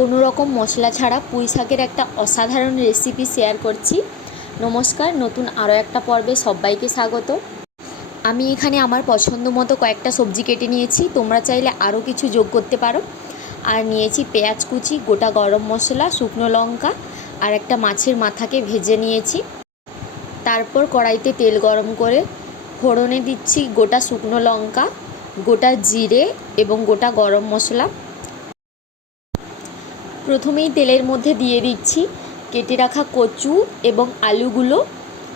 কোনো রকম মশলা ছাড়া পুঁই শাকের একটা অসাধারণ রেসিপি শেয়ার করছি। নমস্কার, নতুন আরও একটা পর্বে সবাইকে স্বাগত। আমি এখানে আমার পছন্দ মতো কয়েকটা সবজি কেটে নিয়েছি, তোমরা চাইলে আরও কিছু যোগ করতে পারো। আর নিয়েছি পেঁয়াজ কুচি, গোটা গরম মশলা, শুকনো লঙ্কা আর একটা মাছের মাথাকে ভেজে নিয়েছি। তারপর কড়াইতে তেল গরম করে ফোড়নে দিচ্ছি গোটা শুকনো লঙ্কা, গোটা জিরে এবং গোটা গরম মশলা। প্রথমেই তেলের মধ্যে দিয়ে দিচ্ছি কেটে রাখা কচু এবং আলুগুলো।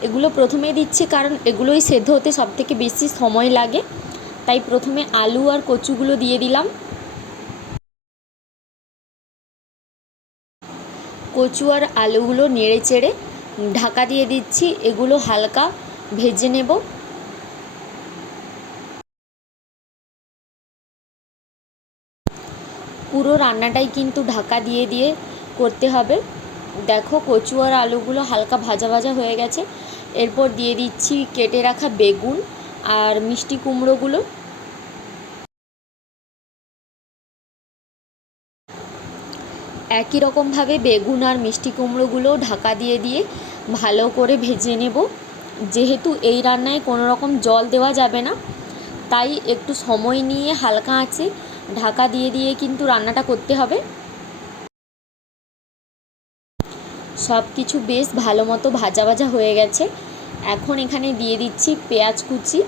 এগুলো প্রথমেই দিচ্ছি কারণ এগুলোই সেদ্ধ হতে সবথেকে বেশি সময় লাগে, তাই প্রথমে আলু আর কচুগুলো দিয়ে দিলাম। কচু আর আলুগুলো নেড়ে চেড়ে ঢাকা দিয়ে দিচ্ছি, এগুলো হালকা ভেজে নেব। পুরো রান্নাটাই কিন্তু ঢাকা দিয়ে দিয়ে করতে হবে। দেখো কচু আর আলুগুলো হালকা ভাজা ভাজা হয়ে গেছে। এরপর দিয়ে দিচ্ছি কেটে রাখা বেগুন আর মিষ্টি কুমড়োগুলো। একই রকমভাবে বেগুন আর মিষ্টি কুমড়োগুলো ঢাকা দিয়ে দিয়ে ভালো করে ভেজে নেব। যেহেতু এই রান্নায় কোনো রকম জল দেওয়া যাবে না, তাই একটু সময় নিয়ে হালকা আঁচে ঢাকা দিয়ে দিয়ে কিন্তু রান্নাটা করতে হবে। সব কিছু বেশ ভালো মতো ভাজা ভাজা হয়ে গেছে। এখন এখানে দিয়ে দিচ্ছি পেঁয়াজ কুচি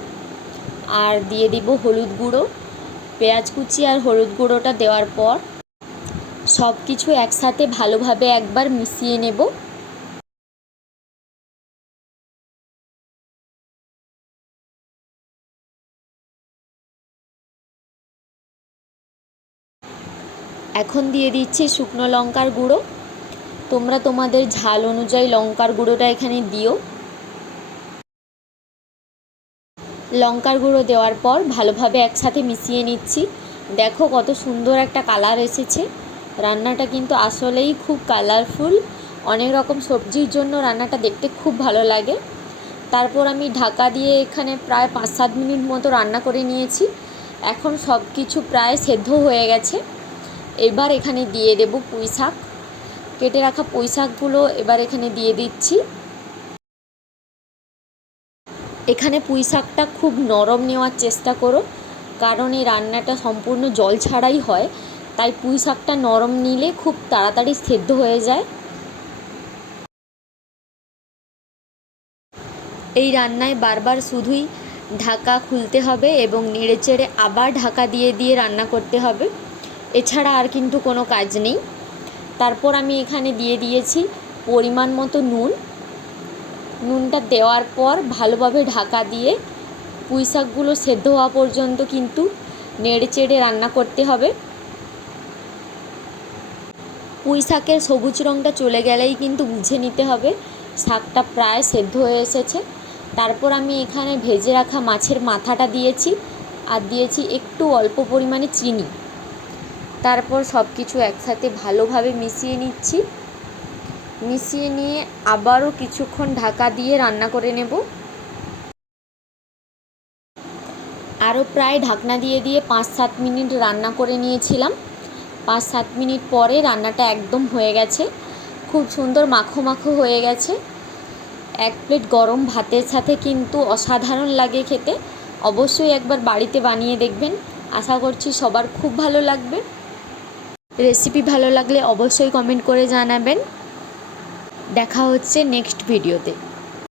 আর দিয়ে দিব হলুদ গুঁড়ো। পেঁয়াজ কুচি আর হলুদ গুঁড়োটা দেওয়ার পর সব কিছু একসাথে ভালোভাবে একবার মিশিয়ে নেব। এখন দিয়ে দিচ্ছি শুকনো লঙ্কার গুঁড়ো। তোমরা তোমাদের ঝাল অনুযায়ী লঙ্কার গুঁড়োটা এখানে দিও। লঙ্কার গুঁড়ো দেওয়ার পর ভালোভাবে একসাথে মিশিয়ে নিচ্ছি। দেখো কত সুন্দর একটা কালার এসেছে। রান্নাটা কিন্তু আসলেই খুব কালারফুল। অনেক রকম সবজির জন্য রান্নাটা দেখতে খুব ভালো লাগে। তারপর আমি ঢাকা দিয়ে এখানে প্রায় 5-7 মিনিট মতো রান্না করে নিয়েছি। এখন সব কিছু প্রায় সেদ্ধ হয়ে গেছে। এবার এখানে দিয়ে দেব পুঁই শাক। কেটে রাখা পুঁই শাকগুলো এবার এখানে দিয়ে দিচ্ছি। এখানে পুঁই শাকটা খুব নরম নেওয়ার চেষ্টা করো, কারণ এই রান্নাটা সম্পূর্ণ জল ছাড়াই হয়, তাই পুঁই শাকটা নরম নিলে খুব তাড়াতাড়ি সেদ্ধ হয়ে যায়। এই রান্নায় বারবার শুধুই ঢাকা খুলতে হবে এবং নেড়েচেড়ে আবার ঢাকা দিয়ে দিয়ে রান্না করতে হবে, এছাড়া আর কিন্তু কোনো কাজ নেই। তারপর আমি এখানে দিয়ে দিয়েছি পরিমাণ মতো নুন। নুনটা দেওয়ার পর ভালোভাবে ঢাকা দিয়ে পুঁই শাকগুলো সেদ্ধ হওয়া পর্যন্ত কিন্তু নেড়েচেড়ে রান্না করতে হবে। পুঁই শাকের সবুজ রঙটা চলে গেলেই কিন্তু বুঝে নিতে হবে শাকটা প্রায় সেদ্ধ হয়ে এসেছে। তারপর আমি এখানে ভেজে রাখা মাছের মাথাটা দিয়েছি আর দিয়েছি একটু অল্প পরিমাণে চিনি। তারপর সব কিছু একসাথে ভালোভাবে মিশিয়ে নিচ্ছি। মিশিয়ে নিয়ে আবারও কিছুক্ষণ ঢাকা দিয়ে রান্না করে নেব। আরও প্রায় ঢাকনা দিয়ে দিয়ে 5-7 মিনিট রান্না করে নিয়েছিলাম। 5-7 মিনিট পরে রান্নাটা একদম হয়ে গেছে, খুব সুন্দর মাখো মাখো হয়ে গেছে। এক প্লেট গরম ভাতের সাথে কিন্তু অসাধারণ লাগে খেতে। অবশ্যই একবার বাড়িতে বানিয়ে দেখবেন, আশা করছি সবার খুব ভালো লাগবে। রেসিপি ভালো লাগলে অবশ্যই কমেন্ট করে জানাবেন। দেখা হচ্ছে নেক্সট ভিডিওতে।